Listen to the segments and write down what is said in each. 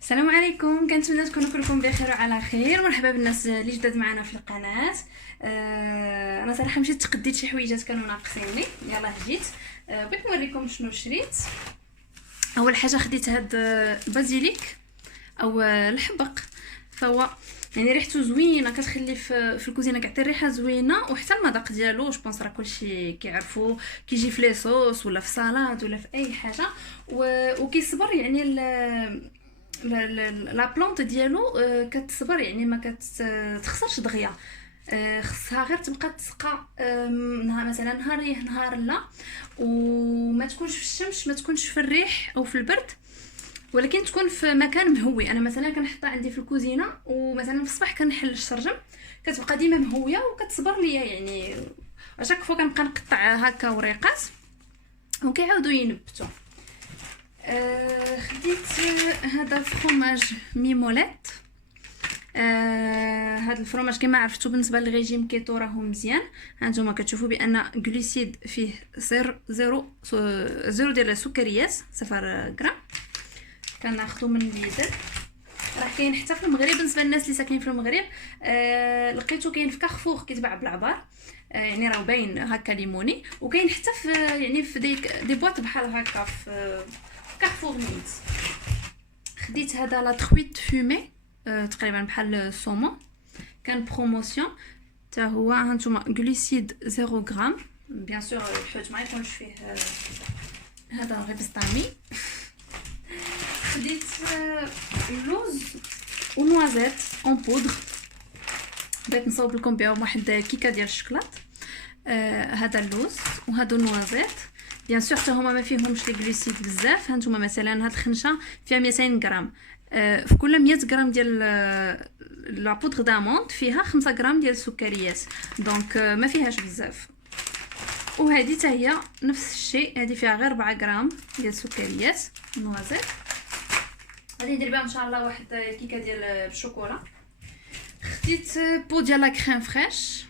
السلام عليكم، كنتمنى تكونوا كلكم بخير وعلى خير. مرحبا بالناس اللي جداد معنا في القناه. انا صراحه مشيت تقديت شي حويجات كانوا ناقصيني، يلا جيت. بغيت نوريكم شنو شريت. اول حاجه خديت هاد البازيليك او الحبق، فهو يعني ريحته زوينه، كتخلي في الكوزينه كاع الريحه زوينه، وحتى المذاق ديالو جو بونس راه كلشي كيعرفوا، كيجي في لي صوص ولا في سلطه ولا في اي حاجه، وكيصبر يعني لا بلانت ديالو كتصبر، يعني ما كتخسرش دغيا. خصها غير تبقى تسقى مثلا نهار نهار لا، وما تكونش في الشمس، ما تكونش في الريح او في البرد، ولكن تكون في مكان مهوي. انا مثلا كنحطها عندي في الكوزينه، ومثلا في الصباح كنحل الشرجم، كتبقى ديما مهويه وكتصبر ليا يعني. اشاك فوا كنبقى نقطع هكا وريقات وكيعاودوا ينبتوا. خديت هذا فروماج ميموليت. هذا الفروماج كما عرفتوا بالنسبه للريجيم كيتو راهو مزيان. هانتوما كتشوفوا بان غلوسيد فيه زيرو ديال السكريات، 0 غرام. كناخذو من ليدر، راه كاين حتى في المغرب. بالنسبه للناس اللي ساكنين في المغرب، لقيتو كاين في كارفور كيتباع بالعبار، يعني راه باين هكا ليموني، وكاين حتى في يعني في دي بواط بحال هكا في كارفور نيت. خديت هذا لا تخويت فومي، تقريبا بحال السومون، كان بروموسيون حتى هو. هانتوما غلوسيد 0 غرام، بيان سور الحوت ما يكونش فيه هذا غير بسطامي. خديت اللوز ونوازيت اون بودر، بغيت نصاوب لكم بهم واحد كيكه ديال الشكلاط. هذا اللوز وهادو النوازيت، بيان سور حتى هما ما فيهمش لي غلوسيد بزاف. هانتوما مثلا هاد الخنشه فيها 200 غرام، في كل 100 غرام ديال لا بودر داموند فيها 5 غرام ديال السكريات، دونك ما فيهاش بزاف. وهذه حتى هي نفس الشيء، هذه فيها غير 4 غرام ديال السكريات النوازيت. غادي ندير بها ان شاء الله واحد كيكه ديال الشوكولا. خديت بو ديال لا كريم فريش،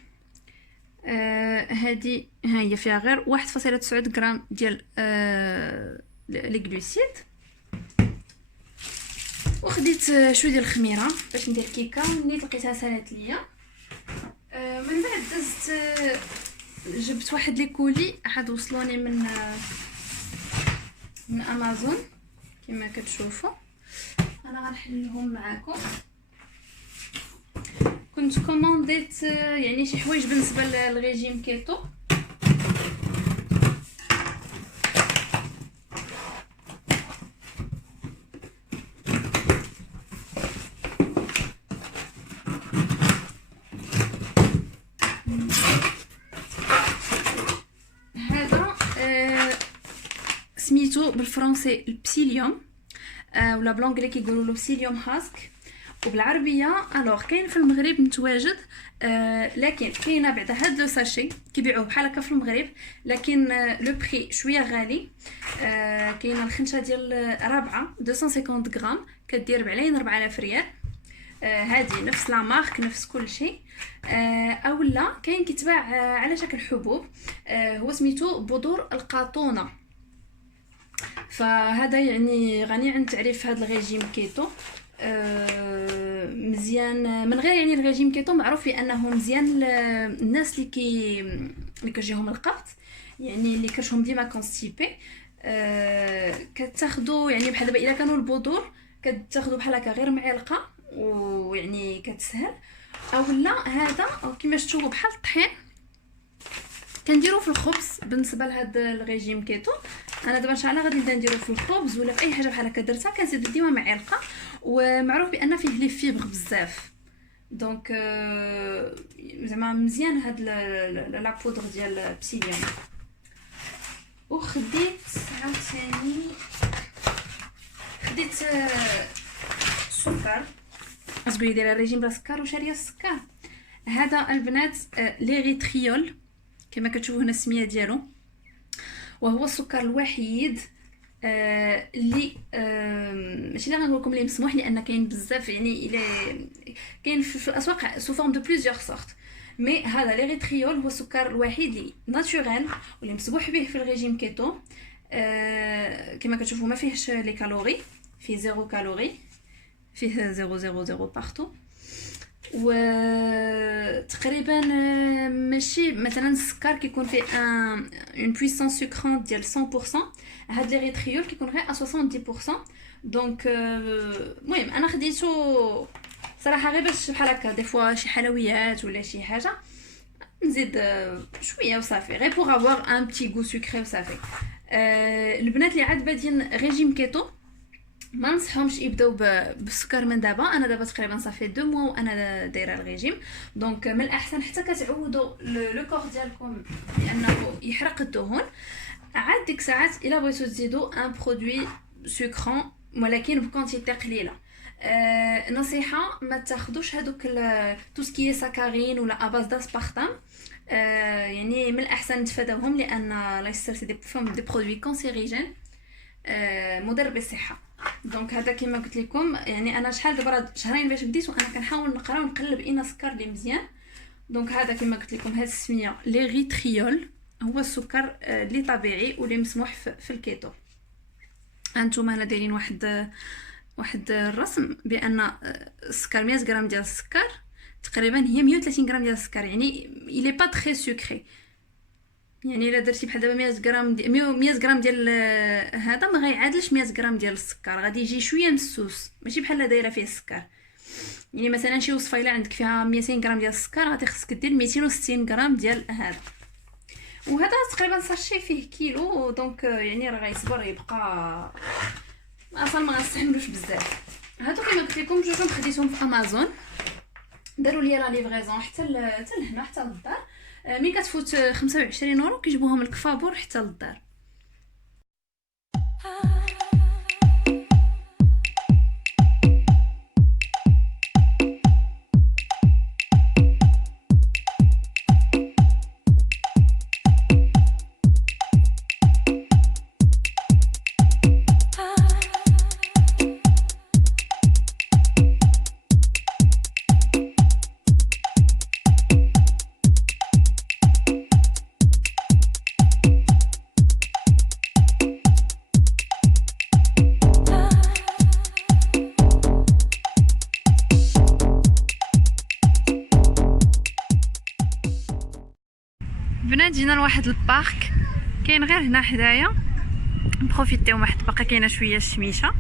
هذه ها هي فيها غير 1.9 غرام ديال لي غلوسيد. وخديت شويه ديال الخميره باش ندير كيكه، نيت لقيتها سالات ليا. من بعد دزت جبت واحد لي كولي عاد وصلوني من امازون كما كتشوفوا. انا غنحلهم معاكم. كنت كومونديت يعني شي حوايج بالنسبه للريجيم كيتو. هذا سميتو بالفرنسي البسيليوم، ولا بلونغلي كيقولوا له بسيليوم هاسك، وبالعربيه الوغ كاين في المغرب متواجد. لكن كاينه بعدا هاد لو ساشي كيبيعوه بحال هكا في المغرب، لكن لو بري شويه غالي. كاينه الخنشه ديال رابعه 250 غرام كدير بعلين 4000 ريال. هذه نفس لا مارك نفس كل شيء. اولا كاين كيتباع على شكل حبوب، هو سميتو بذور القاطونه. فهذا يعني غني عن تعريف هذا الريجيم كيتو. مزيان من غير يعني الريجيم كيتو معروف بانه مزيان للناس اللي كيجيهم القبض، يعني اللي كرشهم ديما كونستيبي. كتاخذوا يعني بحال دابا الا كانوا البذور كتاخذوا بحال هكا غير معلقه، ويعني كتسهل. اولا هذا كما شفتوا بحال الطحين كنديرو في الخبز. بالنسبه لهذا الريجيم كيتو انا دابا ان شاء الله غادي نبدا نديرو في الخبز ولا في اي حاجه بحال هكا درتها، كنزيد ديما معلقه، ومعروف بان فيه لي فيبر بزاف، دونك زعما مزيان هاد لا بودر ديال بسيليوم. وخديت عاوتاني خديت السكر. تقولي دايره الريجيم بلا سكر وشاريه السكر. هذا البنات ليريتريول كما كتشوفوا هنا السميه ديالو، وهو السكر الوحيد اللي ماشي اللي غنقول لكم اللي مسموح، لان كاين بزاف يعني الى كاين في الاسواق سو فورم دو بليزيور سورت، مي هذا ليريتريول هو السكر الوحيد اللي ناتوريل واللي مسموح به في الريجيم كيتو. كما كتشوفوا ما فيهش لي كالوري، فيه 0 كالوري. فيه 000 بارتو. و تقريبا ماشي مثلا السكر كيكون فيه اون بويسونس سكرانت ديال 100%، هاد ليريتريول كيكون غير 70%. دونك المهم انا خديتو صراحه غير باش بحال هكا دي فوا شي حلويات ولا شي حاجه نزيد شويه وصافي، غير بوغ افوار ان بتي غو سكري وصافي. البنات اللي عاد بادين ريجيم كيتو ما نصحهمش يبداو بالسكر من دابا. انا دابا تقريبا صافي 2 موا وانا دايره الريجيم، دونك من الاحسن حتى كتعودوا لو كور ديالكم لانه يحرق الدهون. عاد ديك ساعات الا بغيتو تزيدوا ان برودوي سكرون ولكن بكونتيتي قليله. نصيحه ما تاخذوش هذوك تو سكي ساكارين ولا اباز داسبارتام، يعني من الاحسن تفاداوهم لان لا يصير سي دي برودوي كونسيريجين مضر بالصحه. دونك هذا كما قلت لكم، يعني انا شحال دابا شهرين باش بديت وانا كنحاول نقرا ونقلب اين سكر لي مزيان. دونك هذا كما قلت لكم هذه السميه ليريتريول هو السكر اللي طبيعي واللي مسموح في الكيتو. انتم هنا دايرين واحد الرسم بان السكر 100 غرام ديال السكر تقريبا هي 130 غرام ديال السكر، يعني الي با تري سكري. يعني الا درتي بحال دابا 100 غرام 100 غرام ديال هذا ما غيعادلش 100 غرام ديال السكر، غادي يجي شويه مسوس ماشي بحال دايره فيه السكر. يعني مثلا شي وصفه الا عندك فيها 200 غرام ديال السكر غادي خصك دير 260 غرام ديال هذا، وهذا تقريبا صاشي فيه كيلو. دونك يعني راه غيصبر يبقى اصلا ما غنستحملوش بزاف. هادو كما قلت لكم جوجهم خديتهم في امازون، داروا لي لا ليفريزون حتى لهنا حتى للدار. ملي كتفوت 25 اورو كيجيبوهم لك فابور حتى للدار. بنات جينا لواحد البارك كاين غير هنا حدايا، نبروفيتيو واحد باقا كاينه شويه الشميشه،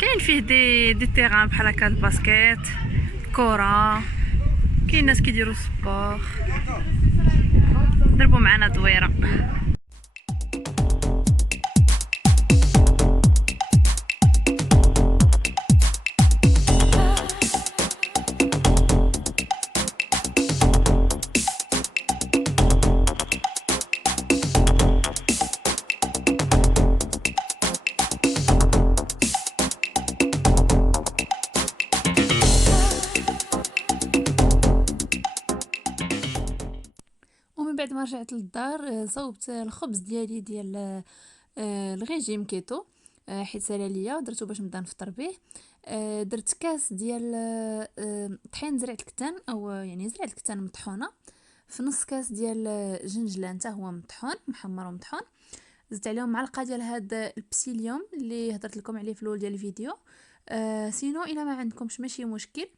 كاين فيه دي تيران بحال هكا الباسكيت كره، كاين ناس كيديروا سبور، ضربوا معنا دويره. بعد ما رجعت للدار صوبت الخبز ديالي ديال الريجيم كيتو، حيت سالا ليا درتو باش نبدا نفطر به. درت كاس ديال طحين زرع الكتان، او يعني زرع الكتان مطحونه، في نص كاس ديال جنجلان حتى هو مطحون محمر ومطحون. زدت عليهم معلقه ديال هاد البسيليوم اللي هضرت لكم عليه في الاول ديال الفيديو. سينو الا ما عندكمش ماشي مشكل،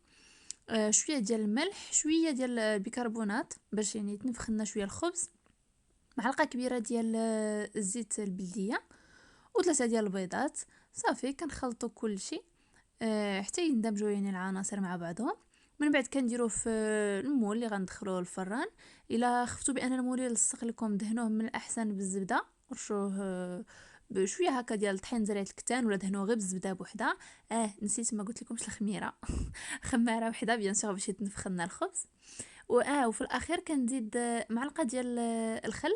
شويه ديال الملح، شويه ديال البيكربونات باش يعني يتنفخ لنا شويه الخبز، معلقه كبيره ديال الزيت البلديه، وثلاثه ديال البيضات. صافي كنخلطوا كل شيء حتى يندمجوا يعني العناصر مع بعضهم. من بعد كنديروه في المول اللي غندخلوه الفران. الا خفتوا بان المول يلصق لكم دهنوه من الاحسن بالزبده، رشوه بشويه هكا ديال طحين زرعه الكتان، ولا دهنوه غير بالزبده بوحدها. نسيت ما قلت لكمش الخميره خماره وحده بيان سور باش يتنفخ لنا الخبز. وفي الاخير كنزيد معلقه ديال الخل.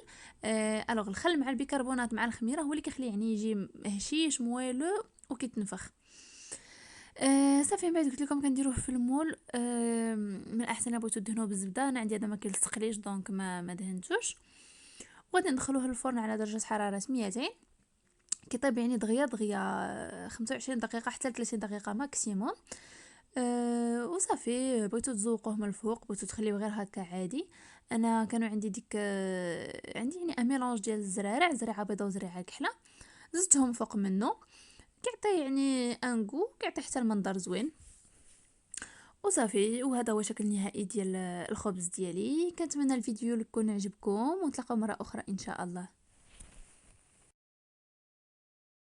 الوغ الخل مع البيكربونات مع الخميره هو اللي كيخلي يعني يجي هشيش مويلو وكيتنفخ. صافي من بعد قلت لكم كنديروه في المول. من الاحسن بغيتو دهنوه بالزبده، انا عندي هذا ما كيلصقليش دونك ما دهنتوش. وغادي ندخلوه للفرن على درجه حراره 200، كيطيب يعني دغيا 25 دقيقه حتى 30 دقيقه ماكسيموم. وصافي بغيتو تزوقوه من الفوق، بغيتو تخليوه غير هكا عادي. انا كانوا عندي ديك عندي يعني ميلونج ديال الزرارع، زريعه بيضاء وزريعه كحله، زدتهم فوق منه كيعطي يعني ان غو، كيعطي حتى المنظر زوين وصافي. وهذا هو شكل نهائي ديال الخبز ديالي. كنتمنى الفيديو يكون عجبكم، ونتلاقاو مره اخرى ان شاء الله.